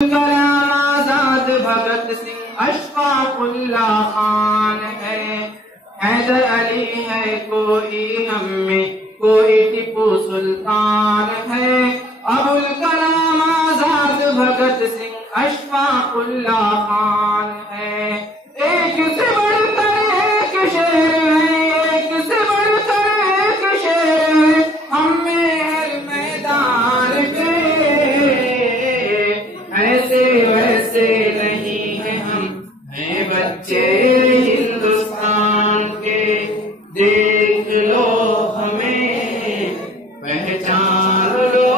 कलाम आजाद भगत सिंह अशफाकुल्लाह खान है। हैदर अली है कोई हम में, कोई टीपू सुल्तान है। अबुल कलाम आजाद भगत सिंह अशफाकुल्लाह खान है। एक से बढ़कर एक शेर है, एक से बढ़कर एक शेर है। हम में हर मैदान के ऐसे वैसे नहीं है, हम हैं बच्चे हिंदुस्तान के। देख लो हमें, पहचान लो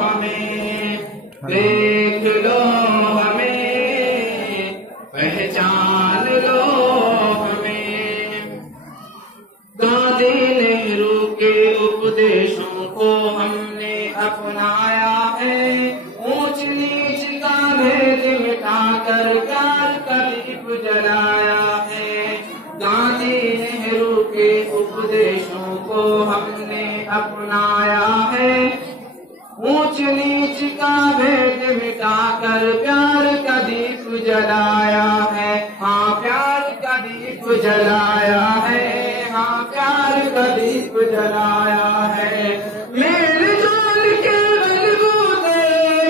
हमें, देख लो हमें, पहचान लो हमें। गांधी नेहरू के उपदेशों को हमने अपनाया है। ऊंच नीच का भेद मिटाकर प्यार का दीप जलाया है। गांधी नेहरू के उपदेशों को हमने अपनाया है। ऊंच नीच का भेद मिटाकर प्यार का दीप जलाया है। हाँ प्यार का दीप जलाया है, हाँ प्यार का दीप जलाया है। मेल जोल के बलबूते,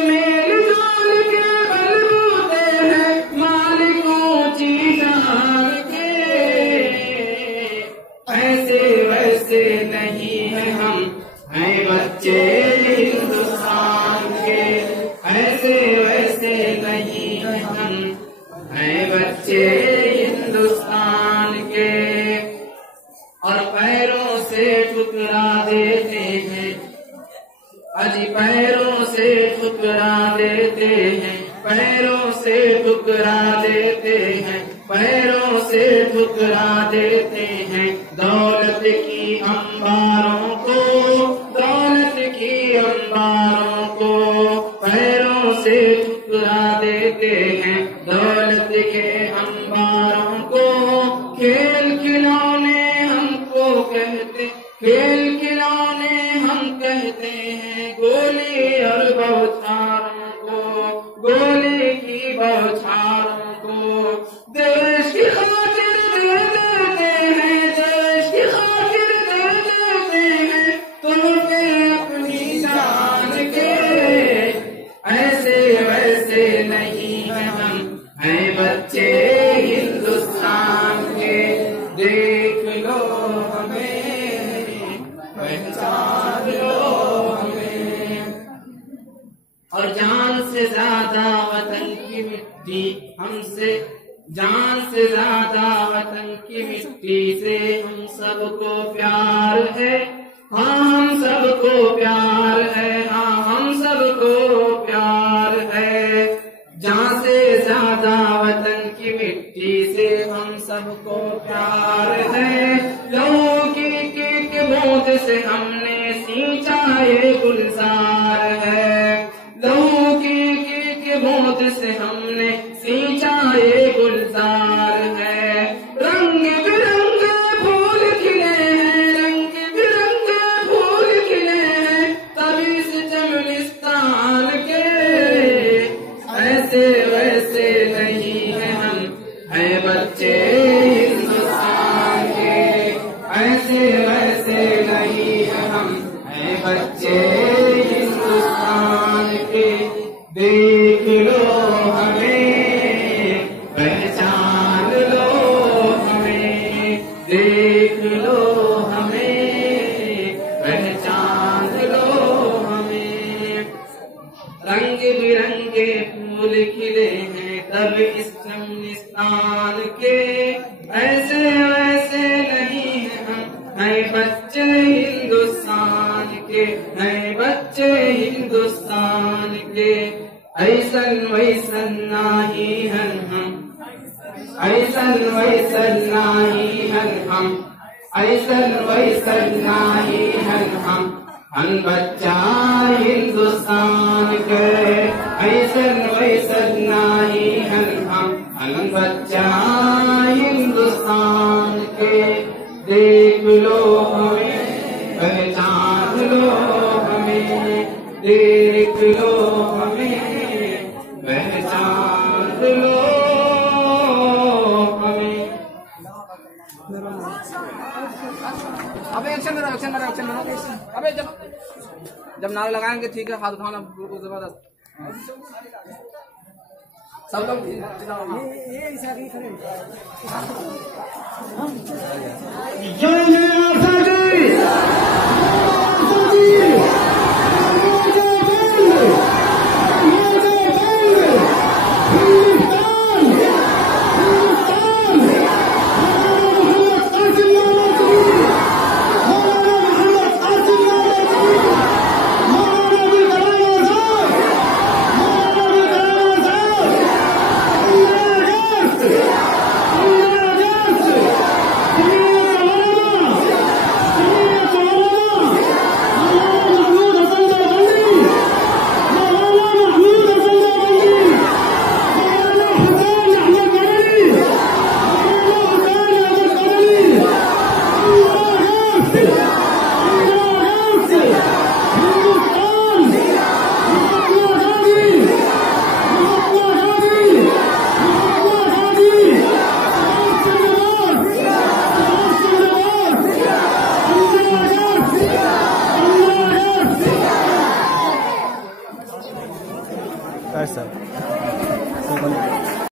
मेल जोल के बलबूते हैं मालिक ऊंची शान के। ऐसे वैसे नहीं है, हम हैं बच्चे हिंदुस्तान के। ऐसे वैसे नहीं है, हम हैं बच्चे हिंदुस्तान के। और पैरों से ठुकरा देते हैं, अजी पैरों से ठुकरा देते हैं, पैरों से ठुकरा देते हैं, पैरों से ठुकरा देते हैं। दौलत की अंबारों को, दौलत की अंबारों को पैरों से ठुकरा देते हैं। दौलत के अंबारों को खेल खिलौने हमको कहते, खेल खिलौने हम कहते हैं। गोली और बौछारों को, गोली की बौछारों को देश की खातिर दे देते हैं, देश की खातिर दे देते हैं तोहफे अपनी जान के। ऐसे वैसे नहीं है, हम हैं बच्चे हिंदुस्तान के। देख लो हमें, पहचान लो हमें। और जान से ज्यादा वतन की मिट्टी हमसे, जान से ज्यादा वतन की मिट्टी से हम सबको प्यार है। हाँ हम सबको प्यार है, हाँ हम सबको प्यार है। जान से ज्यादा वतन की मिट्टी से हम सबको प्यार है। लहू की बूंद से हमने सींचा ये गुलजार है। लहू की बूंद से हमने सींचा ये गुलजार है। रंग बिरंगे फूल खिले हैं, रंग बिरंगे फूल खिले हैं तभी से चमनिस्तान के। ऐसे वैसे नहीं है, हम हैं बच्चे हिंदुस्तान के। ऐसे वैसे नहीं है, हम हैं बच्चे हिंदुस्तान के। देख लो हमें, पहचान लो हमें, देख लो हमें, पहचान लो हमें। रंग बिरंगे फूल खिले हैं तब इस चमनिस्तान के। ऐसे वैसे नहीं है, हम हैं बच्चे हिंदुस्तान के, हैं बच्चे हिंदुस्तान के। ऐसन वैसन नाही हन हम, ऐसन वैसन नाही हन हम, ऐसन वैसन नाही हन हम बच्चा हिंदुस्तान के। ऐसन वैसन नाही हन हम बच्चा हिंदुस्तान के। देख लो हमें, पहचान लो हमें, देख लो हमें, पहचान लो हमें। अबे एक्शन करो, एक्शन करो, एक्शन करो। अबे जब नारे लगाएंगे ठीक है, हाथ उठाना बिल्कुल जबरदस्त। सब लोग ऐसा